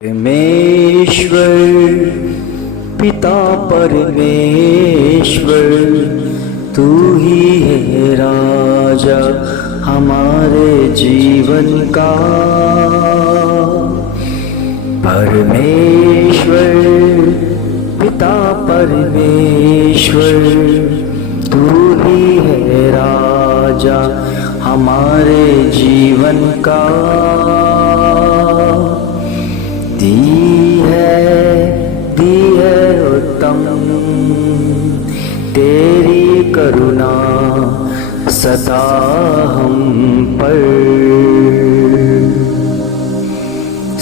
परमेश्वर पिता परमेश्वर तू ही है राजा हमारे जीवन का। परमेश्वर पिता परमेश्वर तू ही है राजा हमारे जीवन का। दी है उत्तम तेरी करुणा सदा हम पर,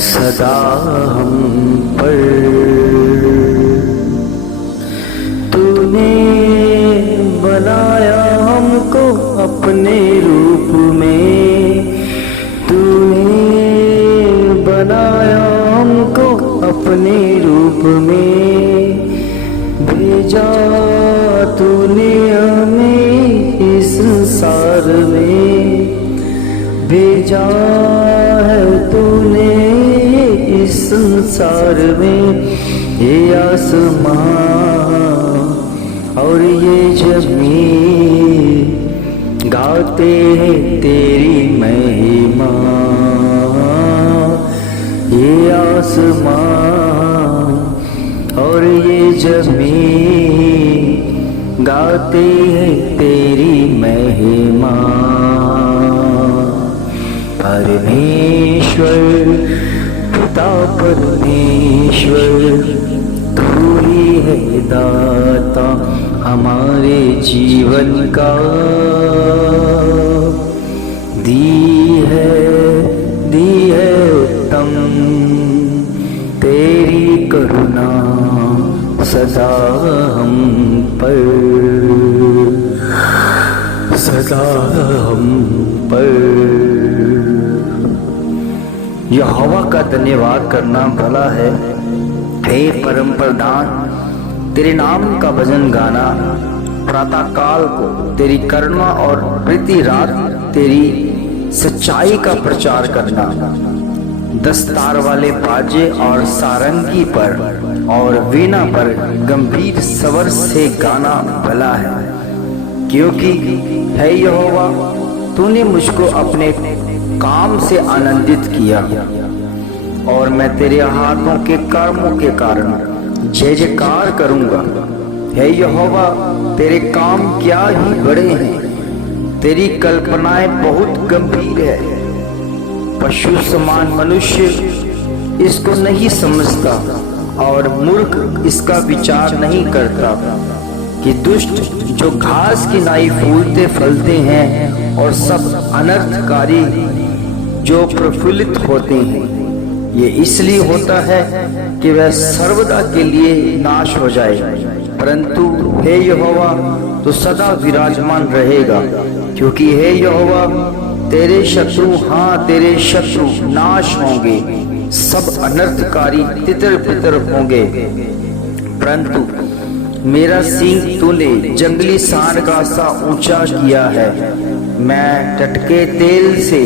सदा हम पर। तूने बनाया हमको अपने रूप में, तूने बनाया हमको अपने रूप में, भेजा तूने हमें इस संसार में, भेजा है तूने इस संसार में। ये आसमां और ये ज़मीन गाते हैं तेरी महिमा। ये आसमां और ये ज़मीन गाते हैं तेरी महिमा। परमेश्वर पिता परमेश्वर तू ही है दाता हमारे जीवन का। दी है उत्तम तेरी करुणा सदा हम पर, सदा हम पर। यहोवा का धन्यवाद करना भला है। हे परम प्रधान तेरे नाम का भजन गाना, प्रातः काल को तेरी करुणा और प्रति रात तेरी सच्चाई का प्रचार करना। दस्तार वाले बाजे और सारंगी पर और वीणा पर गंभीर स्वर से गाना भला है, क्योंकि है यहोवा तूने मुझको अपने काम से आनंदित किया और मैं तेरे हाथों के कर्मों के कारण जय जयकार करूंगा। हे यहोवा तेरे काम क्या ही बड़े हैं, तेरी कल्पनाएं बहुत गंभीर है। पशु समान मनुष्य इसको नहीं समझता और मूर्ख इसका विचार नहीं करता कि दुष्ट जो घास की नाई फूलते फलते हैं और सब अनर्थकारी जो प्रफुल्लित होते हैं, ये इसलिए होता है कि वह सर्वदा के लिए नाश हो जाए। परंतु हे यहोवा तो सदा विराजमान रहेगा, क्योंकि हे यहोवा तेरे शत्रु, हाँ तेरे शत्रु नाश होंगे, सब अनर्थकारी तितर बितर होंगे। परंतु मेरा सींग तूने जंगली सांड का सा ऊंचा किया है। मैं टटके तेल से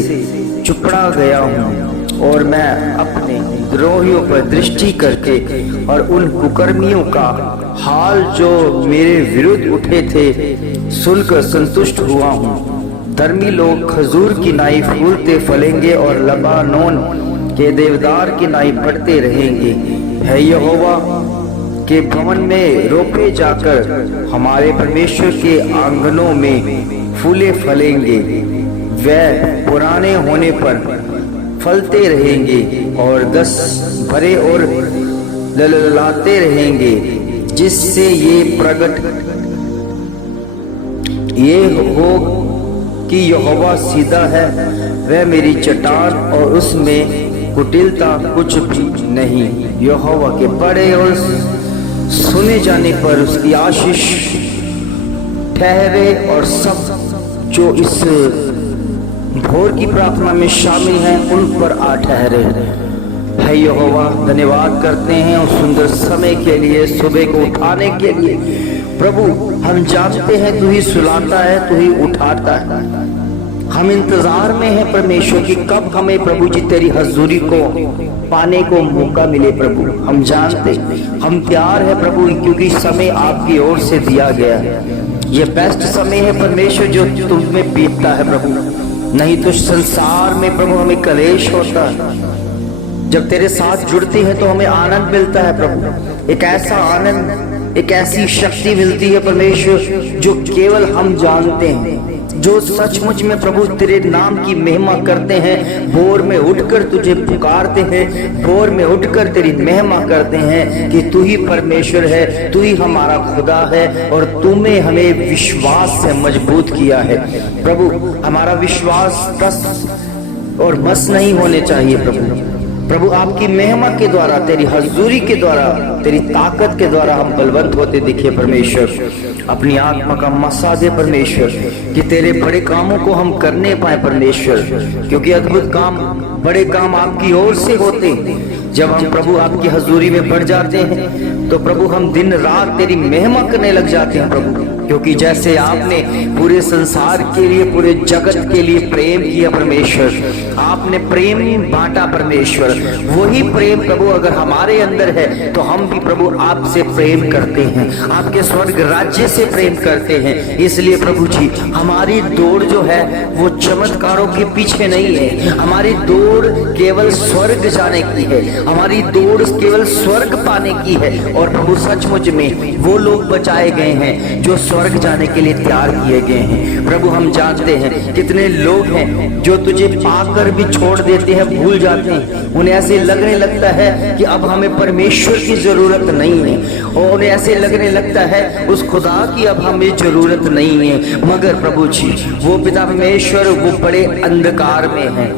चुपड़ा गया हूँ और मैं अपने द्रोहियों पर दृष्टि करके और उन कुकर्मियों का हाल जो मेरे विरुद्ध उठे थे सुनकर संतुष्ट हुआ हूँ। धर्मी लोग खजूर की नाई फूलते फलेंगे और लबानोन के देवदार की नाई बढ़ते रहेंगे। है यहोवा के भवन में रोपे जाकर हमारे परमेश्वर के आंगनों में फूले फलेंगे। वह पुराने होने पर फलते रहेंगे और 10 भरे और लललाते रहेंगे, जिससे ये प्रकट ये हो कि यहोवा सीधा है, वह मेरी चट्टान और उसमें कुटिलता कुछ भी नहीं। यहोवा के बड़े और सुने जाने पर उसकी आशीष ठहरे और सब जो इस भोर की प्रार्थना में शामिल हैं उन पर आ ठहरे। है यहोवा धन्यवाद करते हैं उस सुंदर समय के लिए, सुबह को उठाने के लिए। प्रभु हम जानते हैं तू ही सुलाता है, तू ही उठाता है। हम इंतजार में हैं परमेश्वर की, कब हमें प्रभु जी तेरी हजूरी को पाने को मौका मिले प्रभु। हम जानते, हम तैयार है प्रभु, क्योंकि समय आपकी ओर से दिया गया है। ये बेस्ट समय है परमेश्वर जो तुम्हें बीतता है प्रभु। नहीं तो संसार में प्रभु हमें कलेश होता है, जब तेरे साथ जुड़ते हैं तो हमें आनंद मिलता है प्रभु। एक ऐसा आनंद, एक ऐसी शक्ति मिलती है परमेश्वर जो केवल हम जानते हैं। जो सचमुच में प्रभु तेरे नाम की महिमा करते हैं, भोर में उठकर तुझे पुकारते हैं, भोर में उठकर तेरी महिमा करते हैं कि तू ही परमेश्वर है, तू ही हमारा खुदा है और तूने हमें विश्वास से मजबूत किया है प्रभु। हमारा विश्वास टस और मस नहीं होने चाहिए प्रभु। प्रभु आपकी महिमा के द्वारा, तेरी हजूरी के द्वारा, तेरी ताकत के द्वारा हम बलवंत होते दिखे परमेश्वर। अपनी आत्मा का मसा दे परमेश्वर कि तेरे बड़े कामों को हम करने पाए परमेश्वर, क्योंकि अद्भुत काम, बड़े काम आपकी ओर से होते हैं। जब हम प्रभु आपकी हजूरी में बढ़ जाते हैं तो प्रभु हम दिन रात तेरी महिमा करने लग जाते हैं प्रभु। क्योंकि जैसे आपने पूरे संसार के लिए, पूरे जगत के लिए प्रेम किया परमेश्वर, आपने प्रेम बांटा परमेश्वर, वही प्रेम प्रभु अगर हमारे अंदर है तो हम भी प्रभु आपसे प्रेम करते हैं, आपके स्वर्ग राज्य से प्रेम करते हैं। इसलिए प्रभु जी हमारी दौड़ जो है वो चमत्कारों के पीछे नहीं है, हमारी दौड़ केवल स्वर्ग जाने की है, हमारी दौड़ केवल स्वर्ग पाने की है। और प्रभु सचमुच में वो लोग बचाए गए हैं जो स्वर्ग जाने के लिए तैयार किए गए हैं प्रभु। हम जानते हैं कितने लोग हैं जो तुझे पाकर भी छोड़ देते हैं, भूल जाते हैं। उन्हें ऐसे लगने लगता है कि अब हमें परमेश्वर की जरूरत नहीं है, और उन्हें ऐसे लगने लगता है उस खुदा की अब हमें जरूरत नहीं है। मगर प्रभु जी वो पिता परमेश्वर वो बड़े अंधकार में है,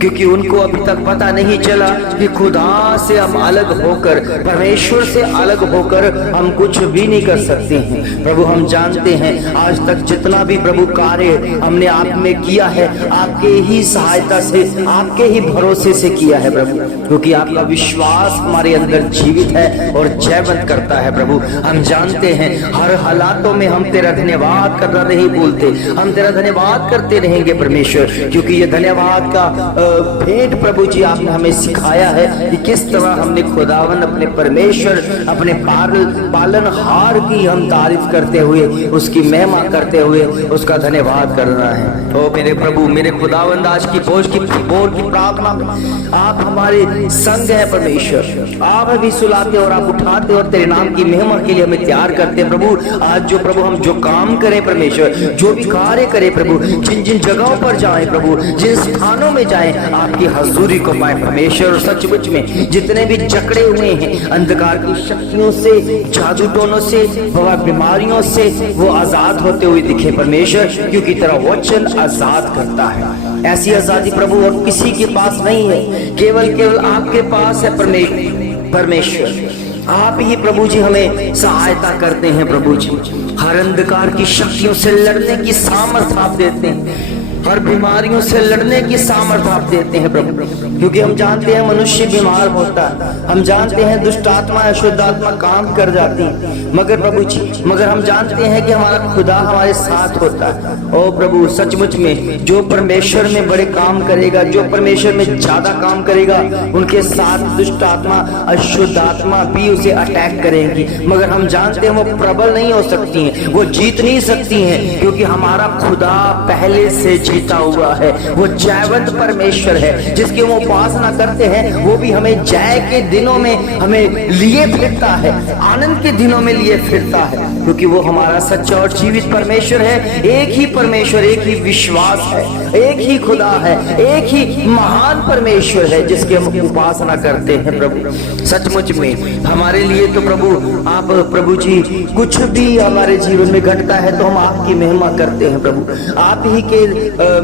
क्योंकि उनको अभी तक पता नहीं चला कि खुदा से हम अलग होकर, परमेश्वर से अलग होकर हम कुछ भी नहीं कर सकते हैं प्रभु। हम जानते हैं आज तक जितना भी प्रभु कार्य हमने आप में किया है, आपके ही सहायता से, आपके ही भरोसे से किया है प्रभु, क्योंकि आपका विश्वास हमारे अंदर जीवित है और जयवंत करता है प्रभु। हम जानते हैं हर हालातों में हम तेरा धन्यवाद करना नहीं भूलते, हम तेरा धन्यवाद करते रहेंगे परमेश्वर, क्योंकि ये धन्यवाद का भेंट प्रभु जी आपने हमें सिखाया है कि किस तरह हमने खुदावन अपने परमेश्वर, अपने पालनहार की हम तारीफ करते हुए, उसकी महिमा करते हुए उसका धन्यवाद करना है। ओ मेरे प्रभु, मेरे खुदावंद, आज की भोर की प्रार्थना में आप हमारे संग है परमेश्वर, आप अभी सुलाते और आप उठाते और तेरे नाम की महिमा के लिए हमें तैयार करते हैं प्रभु। आज जो प्रभु हम जो काम करें परमेश्वर, जो भी कार्य करें प्रभु, जिन जिन जगहों पर जाएं प्रभु, जिन स्थानों में जाएं, आपकी हजूरी को पाए परमेश्वर। और सचमुच में जितने भी जकड़े हुए हैं अंधकार की शक्तियों से, जादू टोनों से, बीमारियों से, वो आजाद होते हुए दिखे परमेश्वर, क्योंकि तेरा वचन आजाद करता है। ऐसी आजादी प्रभु और किसी के पास नहीं है, केवल आपके पास है परमेश्वर। आप ही प्रभु जी हमें सहायता करते हैं प्रभु जी, हर अंधकार की शक्तियों से लड़ने की सामर्थ्य आप देते हैं, हर बीमारियों से लड़ने की सामर्थ्य आप देते हैं प्रभु। क्योंकि हम जानते हैं मनुष्य बीमार होता है, हम जानते हैं दुष्ट आत्मा, अशुद्ध आत्मा काम कर जाती है, मगर प्रभु जी, मगर हम जानते हैं कि हमारा खुदा हमारे साथ होता है। ओ प्रभु सचमुच में जो परमेश्वर में बड़े काम करेगा, जो परमेश्वर में ज्यादा काम करेगा, उनके साथ दुष्ट आत्मा, अशुद्ध आत्मा भी उसे अटैक करेंगी, मगर हम जानते हैं वो प्रबल नहीं हो सकती हैं, वो जीत नहीं सकती हैं, क्योंकि हमारा खुदा पहले से जीता हुआ है। वो जयवंत परमेश्वर है, जिसकी वो उपासना करते हैं वो भी हमें जय के दिनों में हमें लिए फिरता है, आनंद के दिनों में लिए फिरता है, क्योंकि वो हमारा सच्चा और जीवित परमेश्वर है। एक ही परमेश्वर, एक ही विश्वास है, एक ही खुदा है, एक ही महान परमेश्वर है जिसकी हम उपासना करते हैं प्रभु। सचमुच में हमारे लिए तो प्रभु आप प्रभु जी कुछ भी हमारे जीवन में घटता है तो हम आपकी महिमा करते हैं प्रभु। आप ही के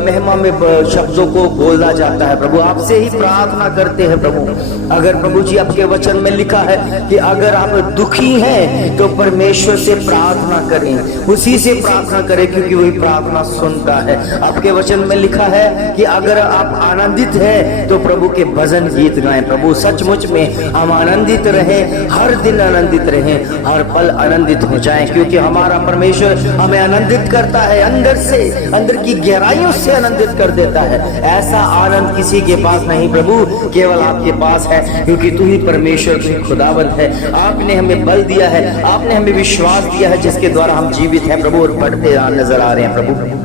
महिमा में शब्दों को बोला जाता है प्रभु, आपसे ही प्रार्थना करते हैं प्रभु। अगर प्रभु जी आपके वचन में लिखा है कि अगर आप दुखी हैं तो परमेश्वर से प्रार्थना करें, उसी से प्रार्थना करें, क्योंकि वही प्रार्थना सुनता है। आपके वचन में लिखा है कि अगर आप आनंदित हैं तो प्रभु के भजन गीत गाएं प्रभु। सचमुच में हम आनंदित रहें, हर दिन आनंदित रहें, हर पल आनंदित हो जाएं, क्योंकि हमारा परमेश्वर हमें आनंदित करता है अंदर से, अंदर की गहराई ही उससे आनंदित कर देता है। ऐसा आनंद किसी के पास नहीं प्रभु, केवल आपके पास है, क्योंकि तू ही परमेश्वर, तू ही खुदावंत है। आपने हमें बल दिया है, आपने हमें विश्वास दिया है, जिसके द्वारा हम जीवित हैं प्रभु और बढ़ते नजर आ रहे हैं प्रभु।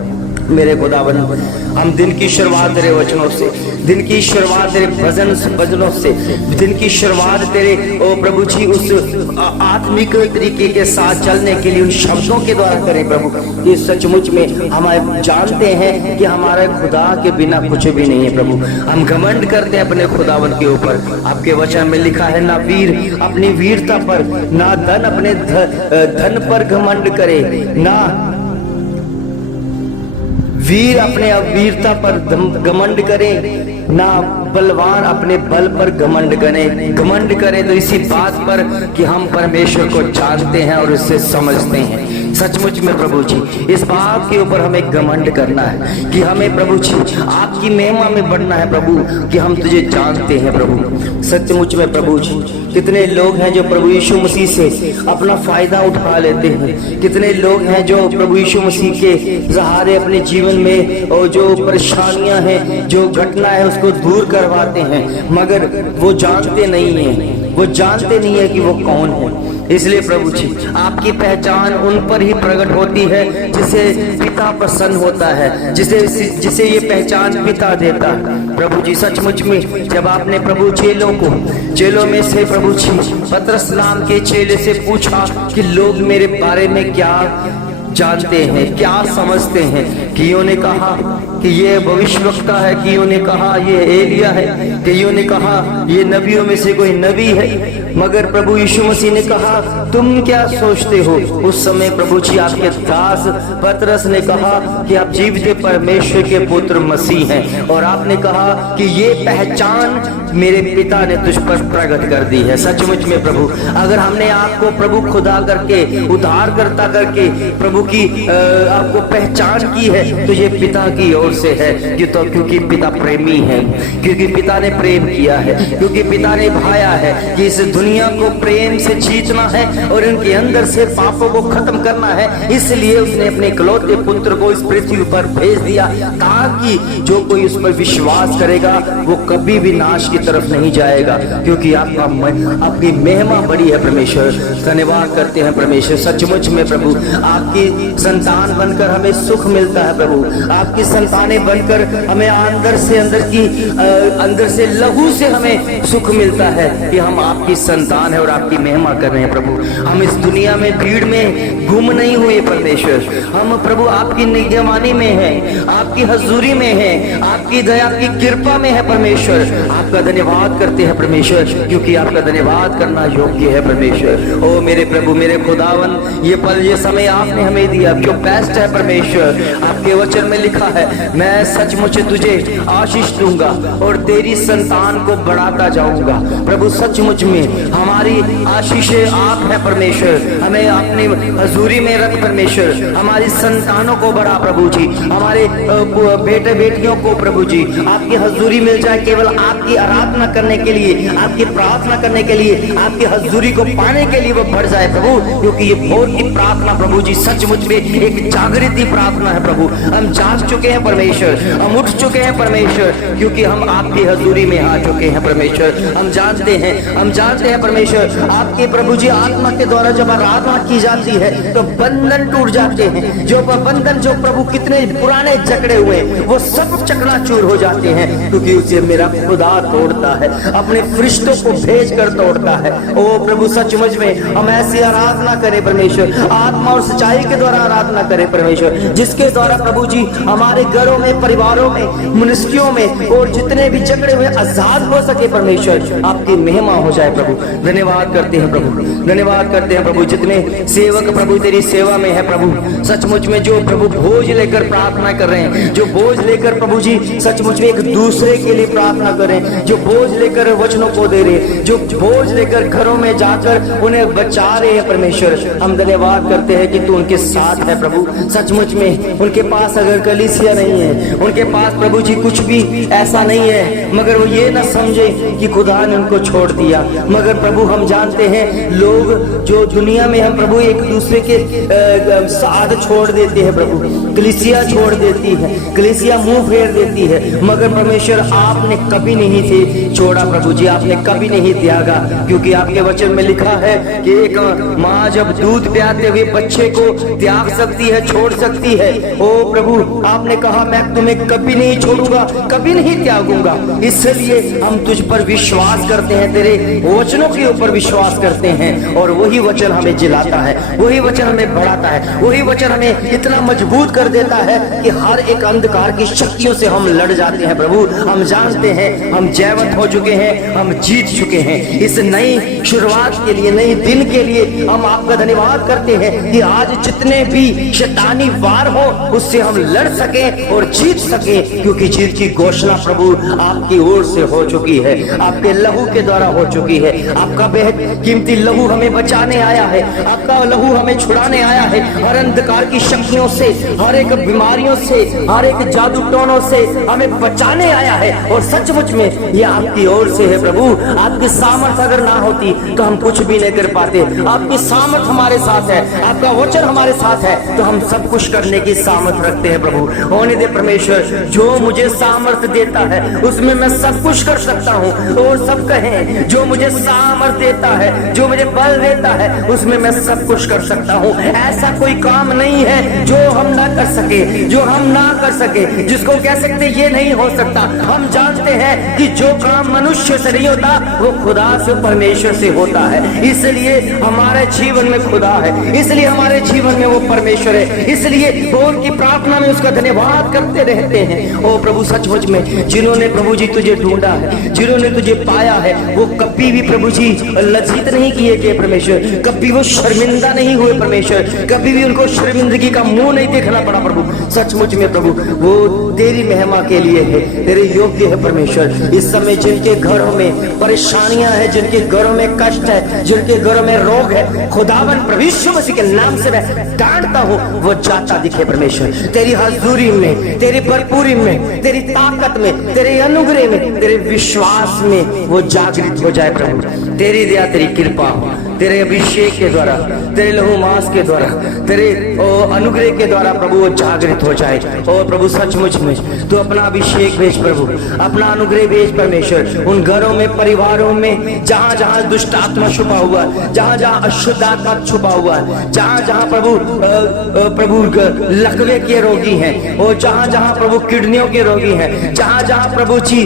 मेरे खुदावंद, हम दिन की शुरुआत तेरे वचनों से, दिन की शुरुआत तेरे भजनों से, दिन की शुरुआत तेरे ओ प्रभु जी उस आत्मिक तरीके के साथ चलने के लिए उन शब्दों के द्वारा करें प्रभु। ये सचमुच में हम जानते हैं कि हमारे खुदा के बिना कुछ भी नहीं है प्रभु। हम घमंड करते हैं अपने खुदावन के ऊपर। आपके वचन में लिखा है, ना वीर अपनी वीरता पर, ना धन अपने धन पर घमंड करे, ना वीर अपने वीरता पर घमंड करे, ना बलवान अपने बल पर घमंड करे तो इसी बात पर कि हम परमेश्वर को जानते हैं और उससे समझते हैं। सचमुच में प्रभु जी इस बात के ऊपर हमें घमंड करना है कि हमें प्रभु जी आपकी महिमा में बढ़ना है प्रभु, कि हम तुझे जानते हैं प्रभु। सचमुच में प्रभु जी कितने लोग हैं जो प्रभु यीशु मसीह से अपना फायदा उठा लेते हैं, कितने लोग हैं जो प्रभु यीशु मसीह के सहारे अपने जीवन में और जो परेशानियां हैं, जो घटना है उसको दूर करवाते हैं, मगर वो जानते नहीं है कि वो कौन है। इसलिए प्रभु जी आपकी पहचान उन पर ही प्रकट होती है जिसे पिता प्रसन्न होता है, जिसे ये पहचान पिता देता है। प्रभु जी सचमुच में जब आपने प्रभु चेलों में से प्रभु जी पतरस नाम के चेले से पूछा कि लोग मेरे बारे में क्या जानते हैं, क्या समझते हैं, कियों ने कहा कि ये भविष्यवक्ता है, कियों ने कहा ये एलिया है, कियों ने कहा ये नबियों में से कोई नबी है, मगर प्रभु यीशु मसीह ने कहा तुम क्या सोचते हो। उस समय प्रभु जी आपके दास पतरस ने कहा कि आप जीवित परमेश्वर के पुत्र मसीह हैं, और आपने कहा कि ये पहचान मेरे पिता ने तुझ पर प्रकट कर दी है। सचमुच में प्रभु अगर हमने आपको प्रभु खुदा करके, उद्धारकर्ता करके प्रभु की आपको पहचान की है तो ये पिता की ओर से है, क्योंकि पिता प्रेमी है, क्योंकि पिता ने प्रेम किया है, क्योंकि पिता ने भाया है कि इस दुनिया को प्रेम से जीतना है और इनके अंदर से पापों को खत्म करना है। इसलिए उसने अपने इकलौते पुत्र को इस पृथ्वी पर भेज दिया, ताकि जो कोई उस पर विश्वास करेगा वो कभी भी नाश की तरफ नहीं जाएगा, क्योंकि आपकी महिमा बड़ी है परमेश्वर। धन्यवाद करते हैं परमेश्वर। सचमुच में प्रभु आपकी संतान बनकर हमें सुख मिलता है प्रभु, आपकी संतानें बनकर हमें अंदर से लहू से हमें सुख मिलता है कि हम आपकी संतान है और आपकी महिमा कर रहे हैं प्रभु। हम इस दुनिया में भीड़ में गुम नहीं हुए परमेश्वर, हम प्रभु आपकी निगरानी में हैं, आपकी हजूरी में हैं, आपकी दया, आपकी कृपा में है परमेश्वर। आपका धन्यवाद करते हैं परमेश्वर, क्योंकि आपका धन्यवाद करना योग्य है परमेश्वर। ओ मेरे प्रभु, मेरे खुदावन, ये पल, ये समय आपने हमें दिया जो बेस्ट है परमेश्वर। आपके वचन में लिखा है मैं सचमुच तुझे आशीष दूंगा और तेरी संतान को बढ़ाता जाऊंगा। प्रभु सचमुच में हमारी आशीषें आप है परमेश्वर, हमें अपनी हजूरी में रख परमेश्वर, हमारी संतानों को बढ़ा प्रभु जी, हमारे बेटे बेटियों को प्रभु जी आपकी हजूरी मिल जाए, केवल आपकी आराधना करने के लिए, आपकी प्रार्थना करने के लिए, आपकी हजूरी को पाने के लिए वो बढ़ जाए प्रभु। क्योंकि ये भोर की प्रार्थना प्रभु जी सचमुच में एक जागृति प्रार्थना है प्रभु। हम जाग चुके हैं परमेश्वर, हम उठ चुके हैं परमेश्वर, क्योंकि हम आपकी हजूरी में आ चुके हैं परमेश्वर। हम जानते हैं परमेश्वर, आपके प्रभु जी आत्मा के द्वारा जब आराधना की जाती है तो बंधन टूट जाते हैं। जो बंधन जो प्रभु कितने पुराने जकड़े हुए वो सब चकनाचूर हो जाते हैं, क्योंकि उसे मेरा खुदा तोड़ता है, अपने फरिश्तों को भेज कर तोड़ता है। ओ प्रभु सचमुच में हम ऐसी आराधना करें परमेश्वर, आत्मा और सच्चाई के द्वारा आराधना करें परमेश्वर, जिसके द्वारा प्रभु जी हमारे घरों में, परिवारों में, मिनिस्ट्रियों में और जितने भी जकड़े हुए आजाद हो सके परमेश्वर, आपकी महिमा हो जाए प्रभु। धन्यवाद करते हैं प्रभु, धन्यवाद करते हैं प्रभु। जितने सेवक प्रभु तेरी सेवा में है प्रभु, सचमुच में जो प्रभु बोझ लेकर प्रार्थना कर रहे हैं, जो बोझ लेकर प्रभु जी सचमुच में एक दूसरे के लिए प्रार्थना कर रहे हैं, जो बोझ लेकर वचनों को दे रहे हैं, जो बोझ लेकर घरों में जाकर उन्हें बचा रहे हैं परमेश्वर, हम धन्यवाद करते हैं कि तू उनके साथ है प्रभु। सचमुच में उनके पास अगर कलीसिया नहीं नहीं है, उनके पास प्रभु जी कुछ भी ऐसा नहीं है, मगर वो ये ना समझे कि खुदा ने उनको छोड़ दिया। मगर प्रभु हम जानते हैं लोग जो दुनिया में हम प्रभु एक दूसरे के साथ छोड़ देते हैं, प्रभु कलीसिया छोड़ देती है, कलीसिया मुंह फेर देती है, मगर परमेश्वर आपने कभी नहीं थे छोड़ा प्रभु जी, आपने कभी नहीं त्यागा। क्योंकि आपके वचन में लिखा है कि एक माँ जब दूध पियाते हुए बच्चे को त्याग सकती है, छोड़ सकती है, ओ प्रभु आपने कहा मैं तुम्हें कभी नहीं छोड़ूंगा, कभी नहीं त्यागूंगा। इसलिए हम तुझ पर विश्वास करते हैं, तेरे वचनों के ऊपर विश्वास करते हैं, और वही वचन हमें जिलाता है, वही वचन हमें बढ़ाता है, वही वचन हमें इतना मजबूत कर देता है कि हर एक अंधकार की शक्तियों से हम लड़ जाते हैं। प्रभु हम जानते हैं हम जयवंत हो चुके हैं, हम जीत चुके हैं। इस नई शुरुआत के लिए, नई दिन के लिए हम आपका धन्यवाद करते हैं कि आज जितने भी शैतानी वार हो उससे हम लड़ सके और जीत सके, क्योंकि जीत की घोषणा प्रभु आपकी ओर से हो चुकी है, आपके लहू के द्वारा हो चुकी है। आपका बेहद कीमती लहू हमें बचाने आया है, आपका लहू हमें छुड़ाने आया है हर अंधकार की शक्तियों से, हर एक बीमारियों से, हर एक जादू टोनों से हमें बचाने आया है। और सचमुच में ये आपकी ओर से है प्रभु। आपकी सामर्थ अगर ना होती तो हम कुछ भी नहीं कर पाते। आपकी सामर्थ हमारे साथ है, आपका वचन हमारे साथ है, तो हम सब कुछ करने की सामर्थ रखते हैं प्रभु। होने दे परमेश्वर, जो मुझे सामर्थ देता है उसमें मैं सब कुछ कर सकता हूँ। और सब कहें जो मुझे सामर्थ देता है, जो मुझे बल देता है, उसमें मैं सब कुछ कर सकता हूँ। ऐसा कोई काम नहीं है जो हम ना कर सके, जो हम ना कर सके, जिसको कह सकते ये नहीं हो सकता। हम जानते हैं कि जो काम मनुष्य से नहीं होता वो खुदा से, परमेश्वर से होता है। इसलिए हमारे जीवन में खुदा है, इसलिए हमारे जीवन में वो परमेश्वर है, इसलिए वो उनकी प्रार्थना में उसका धन्यवाद करते रहते हैं। ओ प्रभु सचमुच में जिन्होंने प्रभु जी तुझे ढूंढा है, जिन्होंने तुझे पाया है, वो कभी भी प्रभु जी लज्जित नहीं किए गए परमेश्वर, कभी वो शर्मिंदा नहीं हुए परमेश्वर, कभी भी उनको शर्मिंदगी का मुंह नहीं देखना पड़ा प्रभु। सचमुच में प्रभु वो तेरी महिमा के लिए है, तेरे योग्य है परमेश्वर। इस समय जिनके घरों में परेशानियां हैं, जिनके घरों में कष्ट है, जिनके घरों में रोग है, खुदावन प्रभु यीशु मसीह के नाम से मैं डांटता हूँ वो जाता दिखे परमेश्वर। तेरी हजूरी में, तेरी भरपूरी में, तेरी ताकत में, तेरे अनुग्रह में, तेरे विश्वास में वो जागृत हो जाए प्रभु। तेरी दया, तेरी कृपा, तेरे अभिषेक के द्वारा, तेरे लहू मांस के द्वारा, तेरे अनुग्रह के द्वारा प्रभु वो जागृत हो जाए। और प्रभु सचमुच में तू अपना अभिषेक भेज प्रभु, अपना अनुग्रह भेज परमेश्वर। उन घरों में, परिवारों में जहां जहां दुष्ट आत्मा छुपा हुआ है, जहां जहां अशुद्ध आत्मा छुपा हुआ है, जहां जहां प्रभु लकवे के रोगी हैं, और जहां जहां प्रभु किडनियों के रोगी हैं, जहां जहां प्रभु जी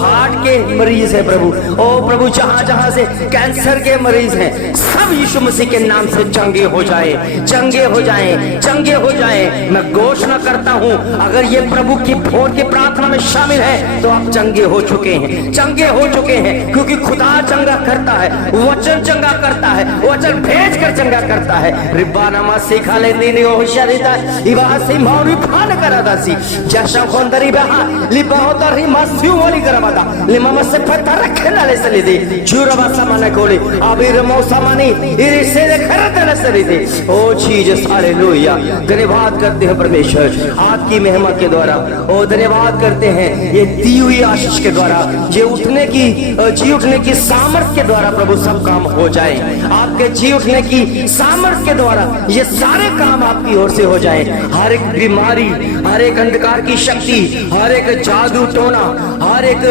हार्ट के मरीज है प्रभु, ओ प्रभु जहां जहां से कैंसर के मरीज हैं, सब यीशु मसीह के नाम से चंगे हो जाए, चंगे हो जाए, चंगे हो जाए। मैं घोषणा करता हूं अगर ये प्रभु की भोर की प्रार्थना में शामिल है तो आप चंगे हो चुके हैं, चंगे हो चुके हैं। क्योंकि खुदा चंगा करता है, वचन चंगा करता है, वचन भेज कर चंगा करता है। रिबानामा सिखा लेती नहीं होशियार देता है, इबाह से माउरी फान करा दासी जैसा खोंदरी बहा लिबा होता रही मास्यू वाली करवाता लिमामा से पत्थर रखे ना ले सली दे चूरवा सामाने कोले अबीर मौसमानी इसे दे खरते न सली दे। ओ जीसस हालेलुया, धन्यवाद करते हैं परमेश्वर आपकी महिमा के द्वारा। ओ धन्यवाद करते हैं ये दी हुई आशीष के द्वारा, ये उठने की, जी उठने की सामर्थ के द्वारा प्रभु सब काम हो जाए। आपके जी उठने की सामर्थ के द्वारा ये सारे काम आपकी ओर से हो जाए। हर एक बीमारी, हर एक अंधकार की शक्ति, हर एक जादू टोना, हर एक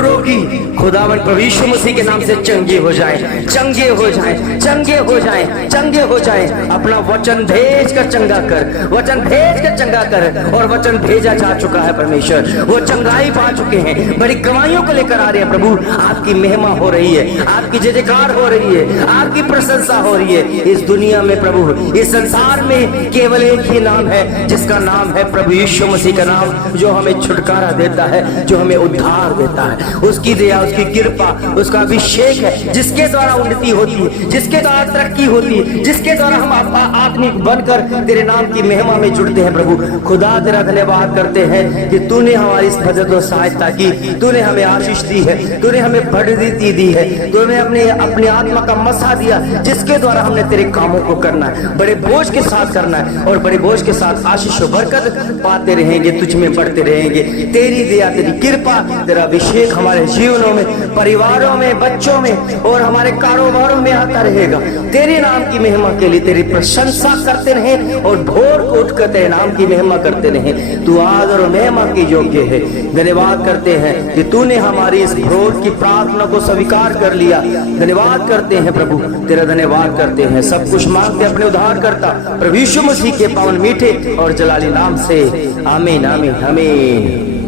रोगी खुदावन प्रभु यीशु मसीह के नाम से चंगे हो जाए, चंगे हो जाए, चंगे हो जाए, चंगे हो जाए। अपना वचन भेज कर चंगा कर, वचन भेज कर चंगा कर। और वचन भेजा जा चुका है परमेश्वर, वो चंगाई पा चुके हैं, बड़ी गवाहियों को लेकर आ रहे हैं प्रभु। आपकी महिमा हो रही है, आपकी जयकार हो रही है, आपकी प्रशंसा हो रही है। इस दुनिया में प्रभु, इस संसार में केवल एक ही नाम है जिसका नाम है प्रभु यीशु मसीह का नाम, जो हमें छुटकारा देता है, जो हमें उद्धार देता है। उसकी दया, उसकी कृपा, उसका अभिषेक है जिसके द्वारा उन्नति होती होती है, जिसके द्वारा तरक्की होती है, जिसके द्वारा हम आत्मिक बनकर तेरे नाम की महिमा में जुड़ते हैं। प्रभु खुदा तेरा धन्यवाद करते हैं कि तूने हमारी इस भजन को सहायता की, तूने हमें आशीष दी है, तूने हमें बढ़ती दी है, तूने अपनी आत्मा का मसा दिया, जिसके द्वारा हमने तेरे कामों को करना है, बड़े बोझ के साथ करना है और बड़े बोझ के साथ आशीष और बरकत पाते रहेंगे, तुझ में बढ़ते रहेंगे। तेरी दया, तेरी कृपा, तेरा अभिषेक हमारे जीवनों में, परिवारों में, बच्चों में और हमारे कारोबारों में आता रहेगा। तेरे नाम की महिमा के लिए तेरी प्रशंसा करते रहें और भोर को उठकर तेरे नाम की महिमा करते रहें। तू आदर और महिमा की योग्य है। धन्यवाद करते हैं कि तूने हमारी इस भोर की प्रार्थना को स्वीकार कर लिया। धन्यवाद करते हैं प्रभु, तेरा धन्यवाद करते हैं। सब कुछ मांगते अपने उद्धार करता प्रभु यीशु मसीह के पावन मीठे और जलाली नाम से, आमीन आमीन आमीन।